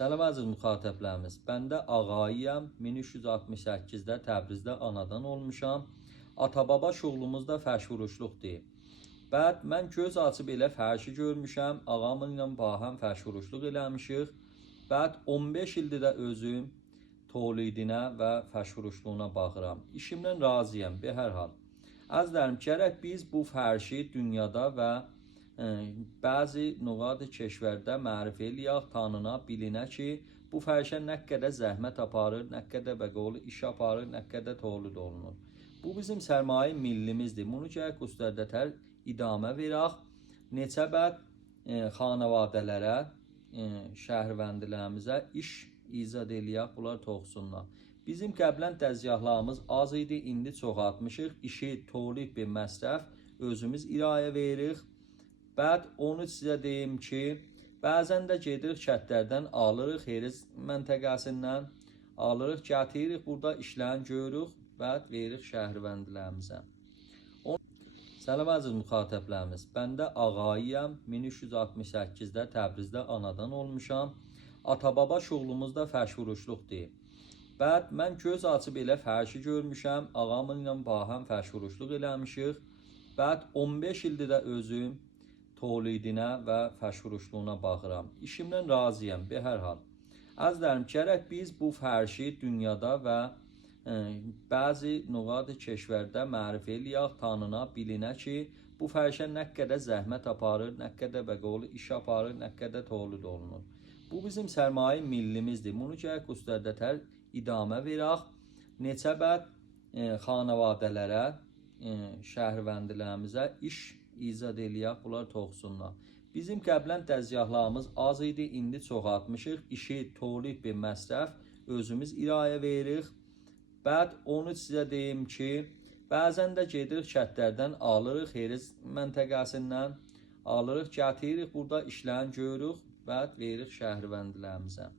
Salam əziz müxatəblərimiz. Mən də ağayıyam. 1368-də Təbrizdə anadan olmuşam. Ata-baba şoğlumuz da fərşvuruşluqdur. Bəd mən göz açıb elə fərşi görmüşəm. Ağamın ilə bahəm fərşvuruşluq eləmişik. Bəd 15 ildir də özüm tolidinə və fərşvuruşluğuna baxıram. İşimdən razıyam be hər hal. Əzizlərim, gərək biz bu fərşi dünyada və bəzi nüqad-ı keşvərdə mərif eləyək, tanına, bilinə ki, bu fərşə nə qədər zəhmət aparır, nə qədər bəqolu iş aparır, nə qədər tolid olunur. Bu bizim sərmayə millimizdir. Bunu gərək üstədətər idamə verək. Neçə bəd xanavadələrə, şəhərvəndilərimizə iş izad eləyək, bunlar toxsunlar. Bizim qəblən dəzgahlarımız az idi, indi çoxaltmışıq. İşi tolid bir məsrəf özümüz irayə veririk. Bəd onu sizə deyim ki, bəzən də gedirik kətlərdən alırıq, Xeyriz məntəqəsindən alırıq, gətiririk, burada işlərini görürük, bəd veririk şəhərvəndilərimizə. Salam əziz müxatəblərimiz. Mən də ağayıyam. 1368-də Təbrizdə anadan olmuşam. Ata-baba şoğlumuz da fərşvuruşluqdur. Bəd mən göz açıb elə fərşi görmüşəm. Ağamın ilə bahəm fərşvuruşluq eləmişik. Bəd 15 ildir də özüm tolidinə və fərşvuruşluğuna baxıram. İşimdən razıyam be hər hal. Əzizlərim, gərək biz bu fərşi dünyada və bəzi nüqad-ı keşvərdə mərif eləyək, tanına, bilinə ki, bu fərşə nə qədər zəhmət aparır, nə qədər bəqolu iş aparır, nə qədər tolid olunur. Bu bizim sərmayə millimizdir. Bunu gərək üstədətər idamə verək. Neçə bəd xanavadələrə, şəhərvəndilərimizə iş izad eləyək, bunlar toxsunlar. Bizim qəblən dəzgahlarımız az idi, indi çoxaltmışıq. İşi tolid bir məsrəf özümüz irayə veririk. Bəd onu sizə deyim ki, bəzən də gedirik kətlərdən alırıq, Xeyriz məntəqəsindən alırıq, gətiririk, burada işlərini görürük, bəd veririk şəhərvəndilərimizə.